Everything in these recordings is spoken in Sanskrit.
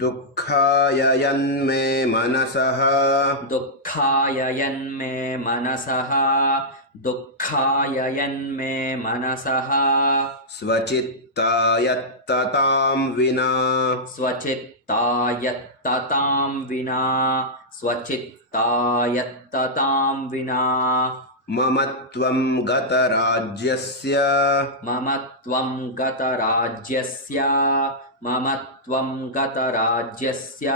दुःखाय यन्मे मनसः दुःखाय यन्मे मनसः दुःखाय यन्मे मनसः स्वचित्तायत्ततां विना स्वचित्तायत्ततां विना स्वचित्तायत्ततां विना ममत्वं गतराज्यस्य ममत्वं गतराज्यस्य ममत्वं गतराज्यस्य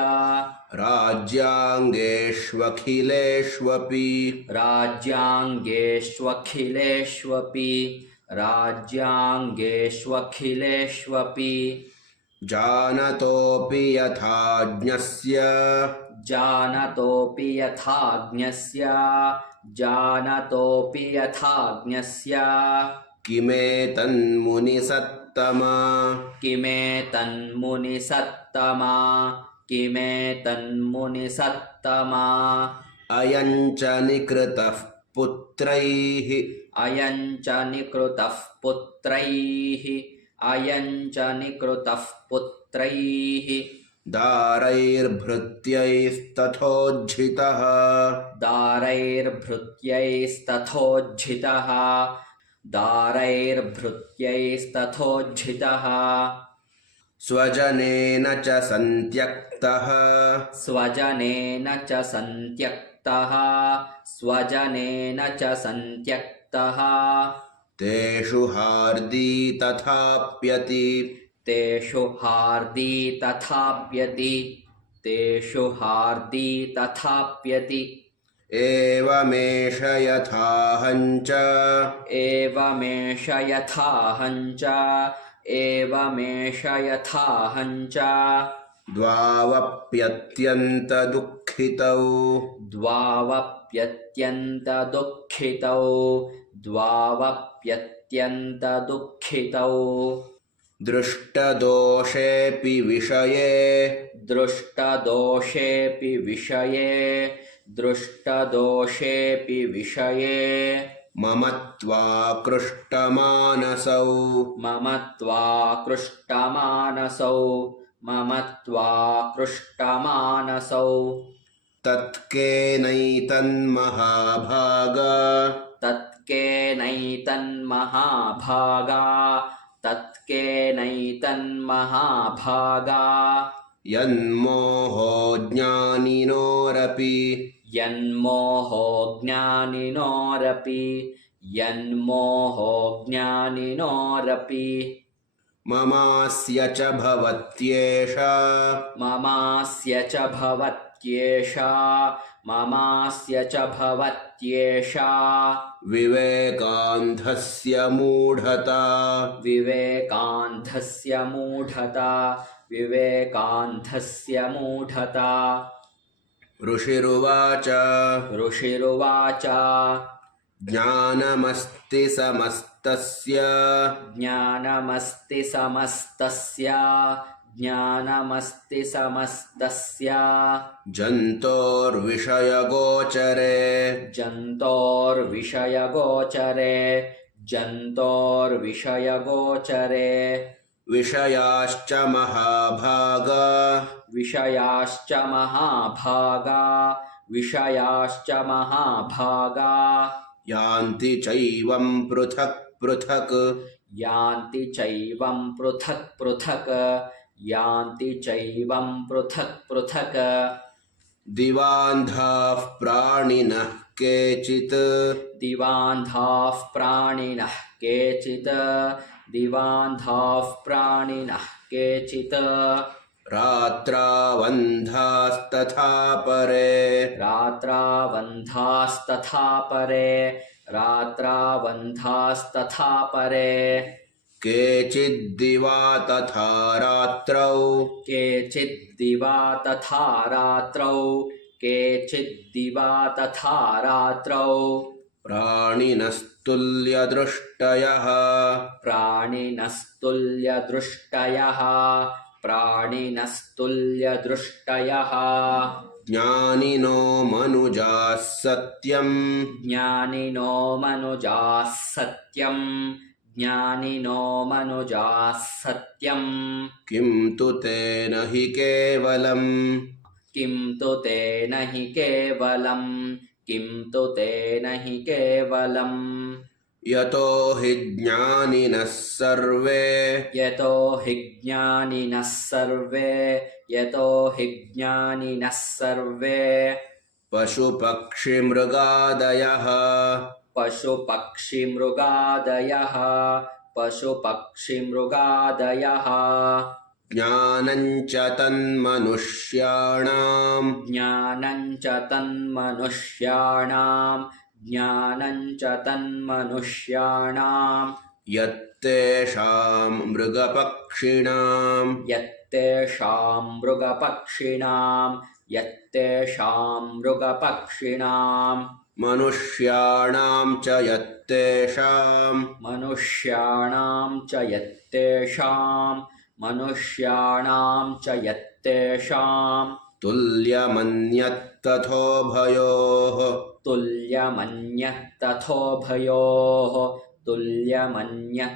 राज्याङ्गेष्वखिलेष्वपि राज्याङ्गेष्वखिलेष्वपि राज्याङ्गेष्वखिलेष्वपि जानतोऽपि यथाज्ञस्य जानतोऽपि यथाज्ञस्य जानतोऽपि यथाज्ञस्य किमेतन्मुनिसत्तमा किमेतन्मुनिसत्तमा किमेतन्मुनिसत्तमा अयं च निकृतः पुत्रैः अयं च निकृतः पुत्रैः अयं च निकृतः पुत्रैः दारैर्भृत्यैस्तथोज्झितः दारैर्भृत्यैस्तथोज्झितः दारैर्भृत्यैस्तथोज्झितः स्वजनेन च सन्त्यक्तः स्वजनेन च सन्त्यक्तः स्वजनेन च सन्त्यक्तः तेषु हार्दी तथाप्यति तेषु हार्दी तथाप्यति तेषु हार्दी तथाप्यति एवमेष यथाहञ्च एवमेष यथाहञ्च एवमेष यथाहञ्च द्वावप्यत्यन्तदुःखितौ द्वावप्यत्यन्तदुःखितौ द्वावप्यत्यन्तदुःखितौ दृष्टदोषेऽपि विषये दृष्टदोषेऽपि विषये दृष्टदोषेऽपि विषये ममत्वाकृष्टमानसौ ममत्वाकृष्टमानसौ ममत्वाकृष्टमानसौ तत्केनैतन्महाभाग तत्केनैतन्महाभागा तत्केनैतन्महाभागा यन्मोहो ज्ञानिनोरपि यन्मोहो ज्ञानिनोरपि यन्मोहो ज्ञानिनोरपि ममास्य च भवत्येषा ममास्य च भवत्येषा ममास्य च भवत्येषा विवेकान्धस्य मूढता विवेकान्धस्य मूढता विवेकान्धस्य मूढता ऋषिरुवाच ऋषिरुवाच ज्ञानमस्ति समस्तस्य ज्ञानमस्ति समस्तस्य ज्ञानमस्ति समस्तस्य जन्तोर्विषयगोचरे जन्तोर्विषयगोचरे जन्तोर्विषयगोचरे विषयाश्च महाभागा विषयाश्च महाभागा विषयाश्च महाभागा यान्ति चैवं पृथक् पृथक् यान्ति चैवं पृथक् पृथक् यान्ति चैवं पृथक् पृथक् दिवान्धाः प्राणिनः केचित् दिवान्धाः प्राणिनः केचित् दिवान्धाः प्राणिनः केचित् रात्रावन्धास्तथा परे रात्रावन्धास्तथा परे रात्रावन्धास्तथा परे केचिद्दिवा तथा रात्रौ केचिद्दिवा तथा रात्रौ केचिद्दिवा तथा रात्रौ प्राणिनस्तुल्यदृष्टयः प्राणिनस्तुल्यदृष्टयः प्राणिनस्तुल्यदृष्टयः ज्ञानिनो मनुजाः सत्यम् ज्ञानिनो मनुजाः सत्यम् ज्ञानिनो मनुजाः सत्यम् किं तु तेन हि केवलम् किं तु तेन हि केवलम् किं तु तेन हि केवलम् यतो हि ज्ञानिनः सर्वे यतो हि ज्ञानिनः सर्वे यतो हि ज्ञानिनः सर्वे पशुपक्षिमृगादयः पशुपक्षिमृगादयः पशुपक्षिमृगादयः ज्ञानं च तन्मनुष्याणाम् ज्ञानं च तन्मनुष्याणाम् ज्ञानं च तन्मनुष्याणाम् यत्तेषां मृगपक्षिणाम् यत्तेषां मृगपक्षिणाम् मनुष्याणां च यत्तेषाम् मनुष्याणां च यत्तेषाम् तुल्यमन्यत्तथोभयोः तुल्यमन्यः तथोभयोः तुल्यमन्यः